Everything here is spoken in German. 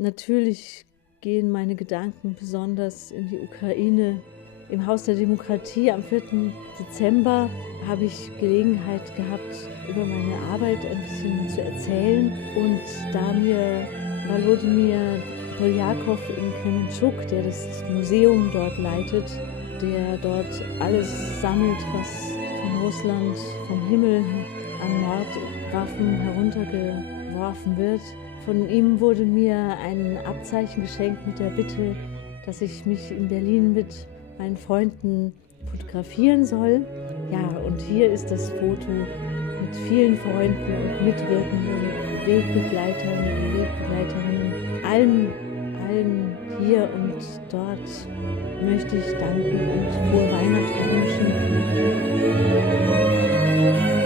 Natürlich gehen meine Gedanken besonders in die Ukraine. Im Haus der Demokratie am 4. Dezember habe ich Gelegenheit gehabt, über meine Arbeit ein bisschen zu erzählen. Und da mir Volodymyr Poljakow in Krementschuk, der das Museum dort leitet, der dort alles sammelt, was von Russland vom Himmel an Mordwaffen heruntergeworfen wird. Von ihm wurde mir ein Abzeichen geschenkt mit der Bitte, dass ich mich in Berlin mit meinen Freunden fotografieren soll. Ja, und hier ist das Foto mit vielen Freunden und Mitwirkenden, Wegbegleitern und Wegbegleiterinnen, allen hier und dort möchte ich danken und frohe Weihnachten wünschen.